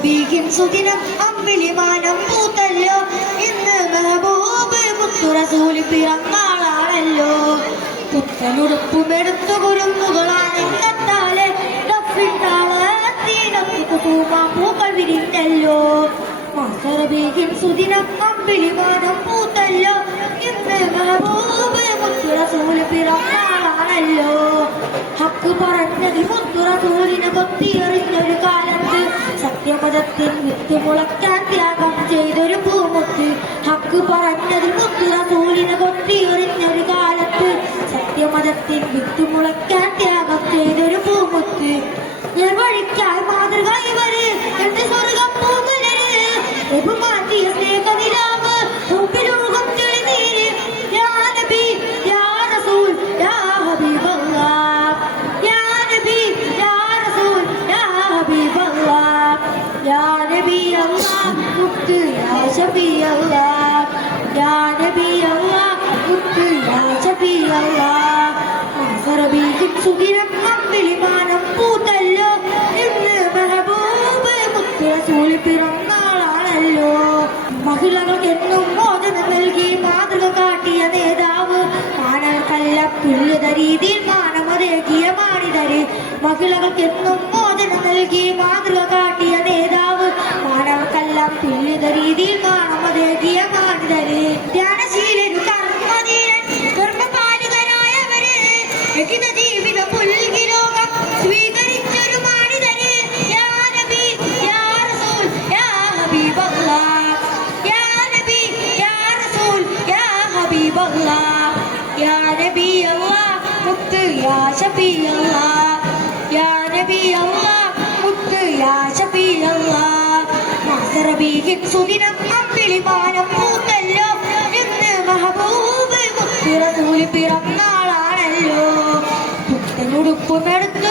മാസറബീഹിം സുദിനം അമ്പിളിമാനം പൂത്തല്ലോ. ഇന്ന് മെഹബൂബ് മുത്തുറസൂലി പിറന്നാളാണല്ലോ. പുത്തനുടുപ്പുമെടുത്തു കുരുന്നുകളാനന്ദത്താലെ പൂക്കൾ വിരിഞ്ഞല്ലോ. മാസറബീഹിം സുദിനം അമ്പിളിമാനം പൂത്തല്ലോ. ഇന്ന് മെഹബൂബ് മുത്തുറസൂലി പിറന്നാളാണല്ലോ. ഹക്ക് പറഞ്ഞത് മുത്തുറസൂലിനെ കൊത്തിയെറിഞ്ഞൊരു കാലത്ത് സത്യമതത്തിൽ വിത്ത് മുളയ്ക്കാൻ ത്യാഗം ചെയ്തൊരു പൂമുത്ത് ഹക്ക് പറഞ്ഞതിൽ മുത്തുറസൂലിനെ കൊത്തിയെറിഞ്ഞൊരു കാലത്ത്. സത്യമതത്തിൽ വിത്ത് മുളയ്ക്കാൻ ത്യാഗം ചെയ്തൊരു പൂമുത്ത് നിർവഴിക്കായി മാതൃക ഇവർ? എന്റെ സ്വർഗം പൂമലര് ഹബീബല്ലാഹ് യാ നബി അല്ലാഹ് മുത്ത് യാ ഷഫീ അല്ലാഹ് യാ നബി അല്ലാഹ് മുത്ത് യാ ഷഫീ അല്ലാഹ് മാസറബീഹിം അമ്പിളിമാനം പൂത്തല്ലോ ഇന്ന് മെഹബൂബ് മുത്ത് റസൂൽ പിറന്നാളാണല്ലോ മഹിളകൾക്ക് എന്നും മോചനം നൽകി മാതൃക കാട്ടിയ നേതാവ് മാനവർക്കല്ല തുല്യത രീതിയിൽ മാനമതേകിയ മാണിതര് മഹിളകൾക്ക് എന്നും മോചനം നൽകി മാതൃക കാട്ടിയ നേതാവ്. മാനവർക്കെല്ലാം തുല്യത രീതിയിൽ മാനമതേകിയ മാണിതര് ധ്യാനശീലരു കർമ്മധീരൻ കർമ്മപാലകരായവര് രചിത ജീവിതം പുൽകി ലോകം സ്വീകരിച്ചൊരു മാണിതര്. യാ നബി യാ റസൂൽ യാ ഹബീബല്ലാഹ് യാ യാ നബി അല്ലാഹ് മുത്ത് യാ ഷഫീ അല്ലാഹ് യാ നബി അല്ലാഹ് മുത്ത് യാ ഷഫീ അല്ലാഹ് മാസറബീഹിൻ സുദിനം അമ്പിളിമാനം പൂത്തല്ലോ ഇന്ന് മഹബൂബ് മുത്ത് റസൂൽ പിറന്നാളാണല്ലോ. പുത്തനുടുപ്പുമെടുത്തു